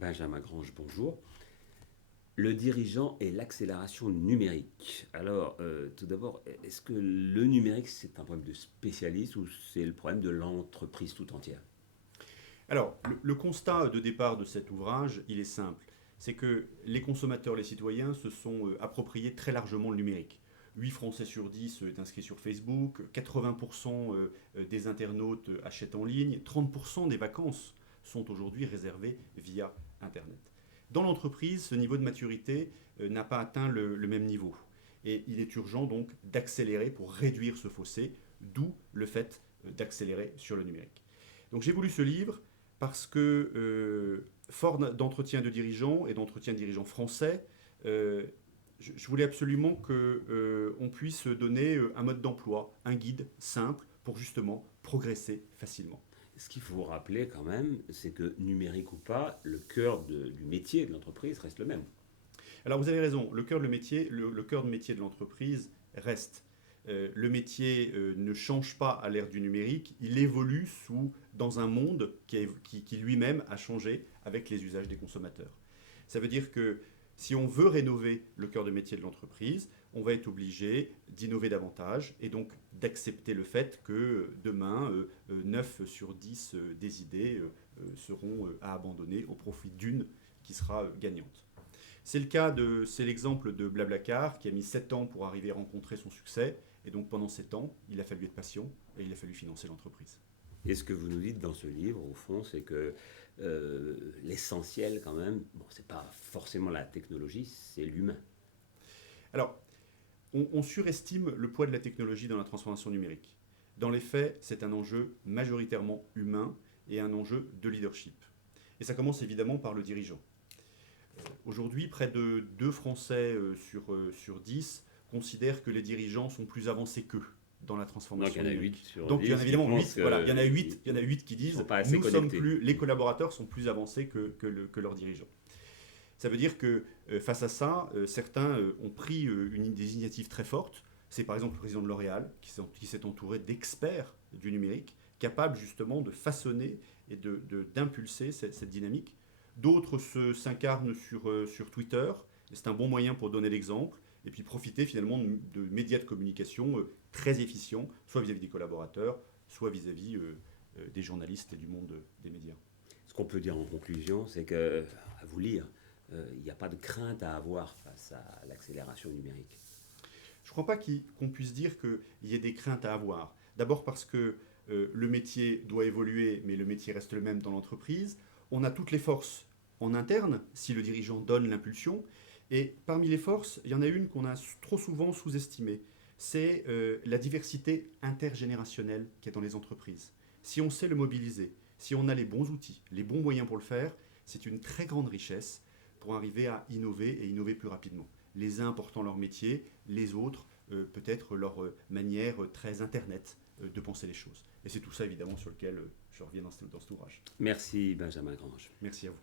Benjamin Grange, bonjour. Le dirigeant et l'accélération numérique. Alors, tout d'abord, est-ce que le numérique, c'est un problème de spécialiste ou c'est le problème de l'entreprise tout entière? Alors, le constat de départ de cet ouvrage, il est simple. C'est que les consommateurs, les citoyens se sont appropriés très largement le numérique. 8 Français sur 10 est inscrit sur Facebook, 80% des internautes achètent en ligne, 30% des vacances sont aujourd'hui réservées via Internet. Dans l'entreprise, ce niveau de maturité n'a pas atteint le même niveau. Et il est urgent donc d'accélérer pour réduire ce fossé, d'où le fait d'accélérer sur le numérique. Donc j'ai voulu ce livre parce que, fort d'entretiens de dirigeants et d'entretiens de dirigeants français, euh, je voulais absolument qu'on puisse donner un mode d'emploi, un guide simple pour justement progresser facilement. Ce qu'il faut rappeler quand même, c'est que numérique ou pas, le cœur du métier de l'entreprise reste le même. Alors vous avez raison, le cœur de métier, le cœur de métier de l'entreprise reste. Le métier ne change pas à l'ère du numérique, il évolue dans un monde qui lui-même a changé avec les usages des consommateurs. Ça veut dire que si on veut rénover le cœur de métier de l'entreprise, on va être obligé d'innover davantage et donc d'accepter le fait que demain, 9 sur 10 des idées seront à abandonner au profit d'une qui sera gagnante. C'est l'exemple de Blablacar qui a mis 7 ans pour arriver à rencontrer son succès. Et donc pendant 7 ans, il a fallu être patient et il a fallu financer l'entreprise. Et ce que vous nous dites dans ce livre, au fond, c'est que l'essentiel quand même, bon, c'est pas forcément la technologie, c'est l'humain. Alors, on surestime le poids de la technologie dans la transformation numérique. Dans les faits, c'est un enjeu majoritairement humain et un enjeu de leadership. Et ça commence évidemment par le dirigeant. Aujourd'hui, près de 2 Français sur 10 considèrent que les dirigeants sont plus avancés qu'eux dans la Donc il transformation y en a 8 numérique. sur Donc il y en 10 a qui évidemment pensent 8, voilà, qu'ils il y en a 8 qui ne sont disent pas assez nous sommes connectés. plus, les collaborateurs sont plus avancés que leurs dirigeants. Ça veut dire que face à ça, certains ont pris des initiatives très fortes. C'est par exemple le président de L'Oréal qui s'est entouré d'experts du numérique, capables justement de façonner et d'impulser cette dynamique. D'autres s'incarnent sur Twitter. C'est un bon moyen pour donner l'exemple et puis profiter finalement de médias de communication très efficients, soit vis-à-vis des collaborateurs, soit vis-à-vis des journalistes et du monde des médias. Ce qu'on peut dire en conclusion, c'est que, à vous lire, il n'y a pas de crainte à avoir face à l'accélération numérique. Je ne crois pas qu'on puisse dire qu'il y ait des craintes à avoir. D'abord parce que le métier doit évoluer, mais le métier reste le même dans l'entreprise. On a toutes les forces en interne si le dirigeant donne l'impulsion. Et parmi les forces, il y en a une qu'on a trop souvent sous-estimée. C'est la diversité intergénérationnelle qui est dans les entreprises. Si on sait le mobiliser, si on a les bons outils, les bons moyens pour le faire, c'est une très grande richesse pour arriver à innover et innover plus rapidement. Les uns portant leur métier, les autres peut-être leur manière très internet de penser les choses. Et c'est tout ça évidemment sur lequel je reviens dans cet ouvrage. Merci Benjamin Grange. Merci à vous.